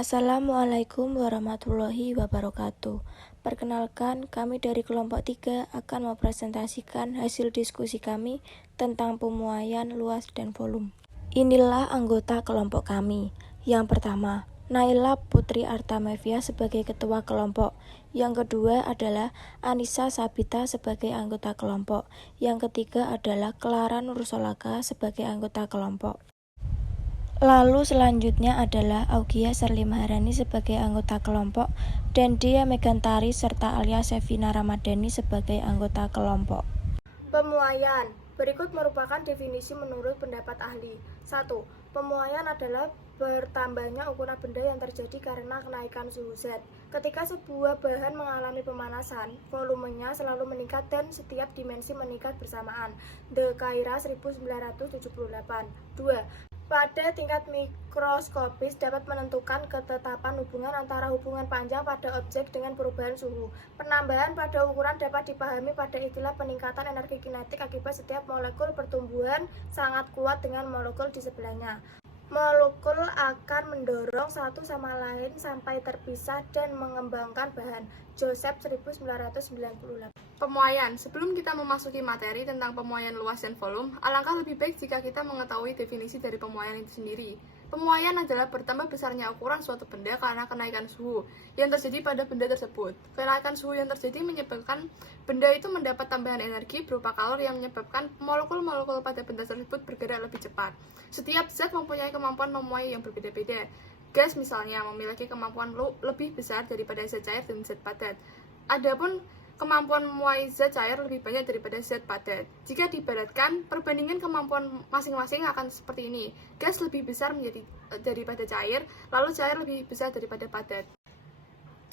Assalamualaikum warahmatullahi wabarakatuh. Perkenalkan, kami dari kelompok 3 akan mempresentasikan hasil diskusi kami tentang pemuaian luas dan volume. Inilah anggota kelompok kami. Yang pertama, Naila Putri Artamevia sebagai ketua kelompok. Yang kedua adalah Anissa Sabita sebagai anggota kelompok. Yang ketiga adalah Clara Nursolaka sebagai anggota kelompok. Lalu selanjutnya adalah Augia Serli Maharani sebagai anggota kelompok dan Dia Megantari serta Alia Sevina Ramadhani sebagai anggota kelompok. Pemuaian. Berikut merupakan definisi menurut pendapat ahli. 1. Pemuaian adalah bertambahnya ukuran benda yang terjadi karena kenaikan suhu Z. Ketika sebuah bahan mengalami pemanasan, volumenya selalu meningkat dan setiap dimensi meningkat bersamaan. The Caira 1978. 2. Pada tingkat mikroskopis dapat menentukan ketetapan hubungan antara hubungan panjang pada objek dengan perubahan suhu. Penambahan pada ukuran dapat dipahami pada istilah peningkatan energi kinetik akibat setiap molekul pertumbuhan sangat kuat dengan molekul di sebelahnya. Molekul akan mendorong satu sama lain sampai terpisah dan mengembangkan bahan. Joseph 1998. Pemuaian. Sebelum kita memasuki materi tentang pemuaian luas dan volume, alangkah lebih baik jika kita mengetahui definisi dari pemuaian itu sendiri. Pemuaian adalah bertambah besarnya ukuran suatu benda karena kenaikan suhu yang terjadi pada benda tersebut. Kenaikan suhu yang terjadi menyebabkan benda itu mendapat tambahan energi berupa kalori yang menyebabkan molekul-molekul pada benda tersebut bergerak lebih cepat. Setiap zat mempunyai kemampuan memuai yang berbeda-beda. Gas misalnya memiliki kemampuan lebih besar daripada zat cair dan zat padat. Adapun kemampuan memuai zat cair lebih banyak daripada zat padat. Jika diibaratkan, perbandingan kemampuan masing-masing akan seperti ini. Gas lebih besar daripada cair, lalu cair lebih besar daripada padat.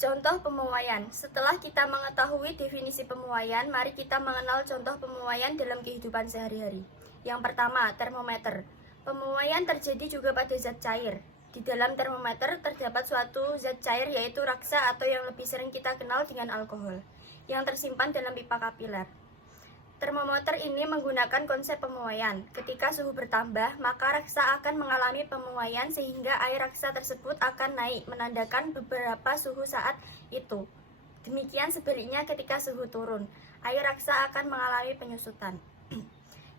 Contoh pemuaian. Setelah kita mengetahui definisi pemuaian, mari kita mengenal contoh pemuaian dalam kehidupan sehari-hari. Yang pertama, termometer. Pemuaian terjadi juga pada zat cair. Di dalam termometer terdapat suatu zat cair yaitu raksa atau yang lebih sering kita kenal dengan alkohol yang tersimpan dalam pipa kapiler. Termometer ini menggunakan konsep pemuaian. Ketika suhu bertambah, maka raksa akan mengalami pemuaian sehingga air raksa tersebut akan naik, menandakan beberapa suhu saat itu. Demikian sebaliknya ketika suhu turun, air raksa akan mengalami penyusutan.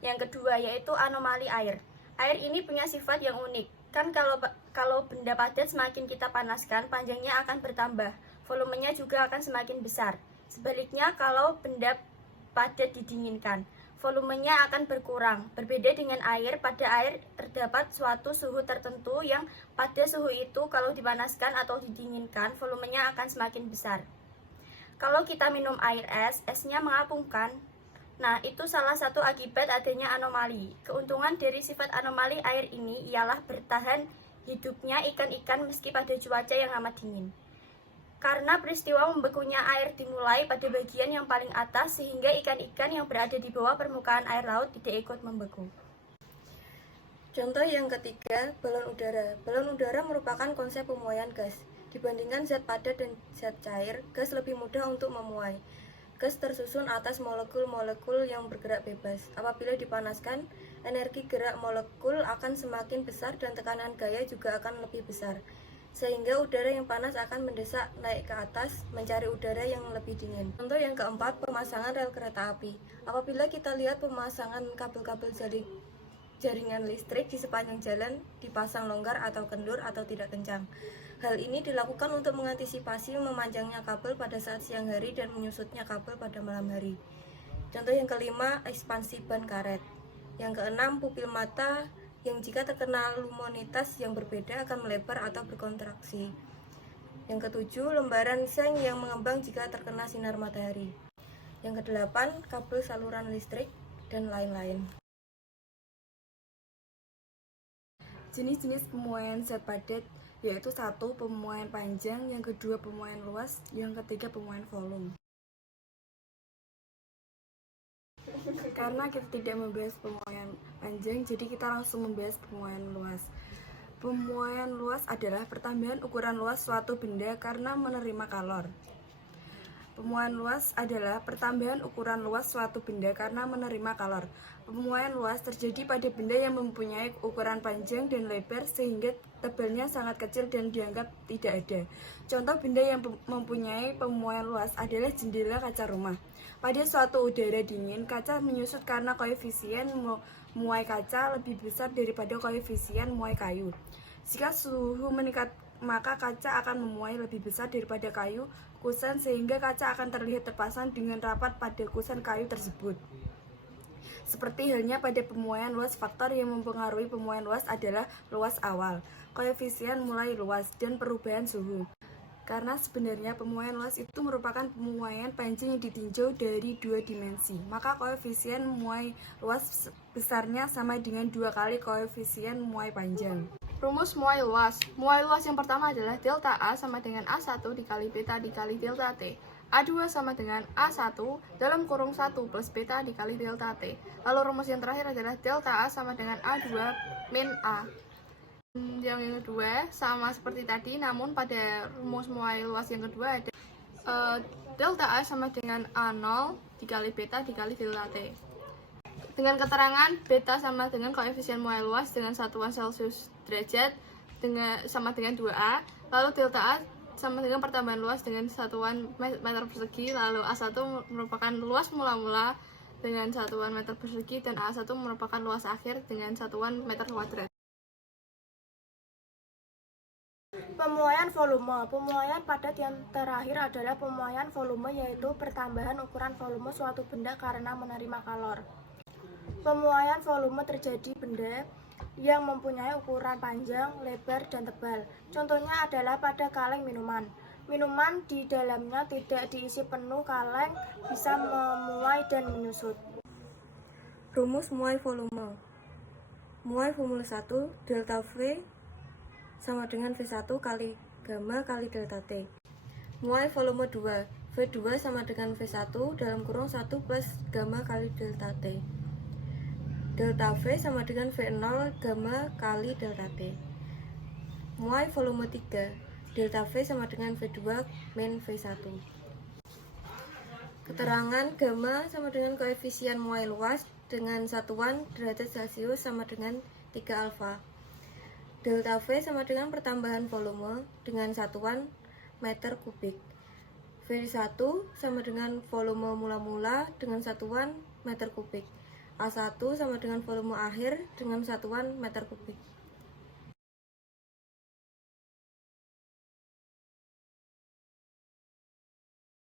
Yang kedua yaitu anomali air. Air ini punya sifat yang unik. Kan kalau benda padat semakin kita panaskan, panjangnya akan bertambah, volumenya juga akan semakin besar. Sebaliknya, kalau benda padat didinginkan, volumenya akan berkurang. Berbeda dengan air, pada air terdapat suatu suhu tertentu yang pada suhu itu kalau dipanaskan atau didinginkan, volumenya akan semakin besar. Kalau kita minum air es, esnya mengapungkan. Nah, itu salah satu akibat adanya anomali. Keuntungan dari sifat anomali air ini ialah bertahan hidupnya ikan-ikan meski pada cuaca yang amat dingin. Karena peristiwa membekunya air dimulai pada bagian yang paling atas sehingga ikan-ikan yang berada di bawah permukaan air laut tidak ikut membeku. Contoh yang ketiga, balon udara. Balon udara merupakan konsep pemuaian gas. Dibandingkan zat padat dan zat cair, gas lebih mudah untuk memuai. Gas tersusun atas molekul-molekul yang bergerak bebas. Apabila dipanaskan, energi gerak molekul akan semakin besar dan tekanan gaya juga akan lebih besar. Sehingga udara yang panas akan mendesak naik ke atas, mencari udara yang lebih dingin. Contoh yang keempat, pemasangan rel kereta api. Apabila kita lihat pemasangan kabel-kabel jaringan listrik di sepanjang jalan dipasang longgar atau kendur atau tidak kencang. Hal ini dilakukan untuk mengantisipasi memanjangnya kabel pada saat siang hari dan menyusutnya kabel pada malam hari. Contoh yang kelima, ekspansi ban karet. Yang keenam, pupil mata yang jika terkena luminitas yang berbeda akan melebar atau berkontraksi. Yang ketujuh, lembaran seng yang mengembang jika terkena sinar matahari. Yang kedelapan, kabel saluran listrik, dan lain-lain. Jenis-jenis pemuaian zat padat yaitu 1. Pemuaian panjang, yang kedua pemuaian luas, yang ketiga pemuaian volume. Karena kita tidak membahas pemuaian panjang, jadi kita langsung membahas pemuaian luas. Pemuaian luas adalah pertambahan ukuran luas suatu benda karena menerima kalor. Pemuaian luas adalah pertambahan ukuran luas suatu benda karena menerima kalor. Pemuaian luas terjadi pada benda yang mempunyai ukuran panjang dan lebar sehingga tebalnya sangat kecil dan dianggap tidak ada. Contoh benda yang mempunyai pemuaian luas adalah jendela kaca rumah. Pada suatu udara dingin, kaca menyusut karena koefisien muai kaca lebih besar daripada koefisien muai kayu. Jika suhu meningkat, maka kaca akan memuai lebih besar daripada kayu kusen sehingga kaca akan terlihat terpasang dengan rapat pada kusen kayu tersebut. Seperti halnya pada pemuaian luas, faktor yang mempengaruhi pemuaian luas adalah luas awal, koefisien mulai luas, dan perubahan suhu. Karena sebenarnya pemuaian luas itu merupakan pemuaian panjang yang ditinjau dari dua dimensi, maka koefisien muai luas besarnya sama dengan 2 kali koefisien muai panjang. Rumus muai luas. Muai luas yang pertama adalah delta A sama dengan A1 dikali beta dikali delta T. A2 sama dengan A1 dalam kurung 1 plus beta dikali delta T. Lalu rumus yang terakhir adalah delta A sama dengan A2 min A. Yang kedua sama seperti tadi, namun pada rumus muai luas yang kedua ada delta A sama dengan A0 dikali beta dikali delta T. Dengan keterangan beta sama dengan koefisien muai luas dengan satuan Celcius derajat sama dengan 2A, lalu delta A sama dengan pertambahan luas dengan satuan meter persegi, lalu A1 merupakan luas mula-mula dengan satuan meter persegi dan A1 merupakan luas akhir dengan satuan meter kuadrat. Pemuaian volume. Pemuaian padat yang terakhir adalah pemuaian volume, yaitu pertambahan ukuran volume suatu benda karena menerima kalor. Pemuaian volume terjadi benda yang mempunyai ukuran panjang, lebar, dan tebal. Contohnya adalah pada kaleng minuman. Minuman di dalamnya tidak diisi penuh, kaleng bisa memuai dan menyusut. Rumus muai volume. Muai volume 1 delta V sama dengan V1 kali gamma kali delta T. Muai volume 2 V2 sama dengan V1 dalam kurung 1 plus gamma kali delta T. Delta V sama dengan V0 gamma kali delta T. Muai volume 3 delta V sama dengan V2 min V1. Keterangan gamma sama dengan koefisien muai luas dengan satuan derajat Celcius sama dengan 3 alfa. Delta V sama dengan pertambahan volume dengan satuan meter kubik. V1 sama dengan volume mula-mula dengan satuan meter kubik. A1 sama dengan volume akhir dengan satuan meter kubik.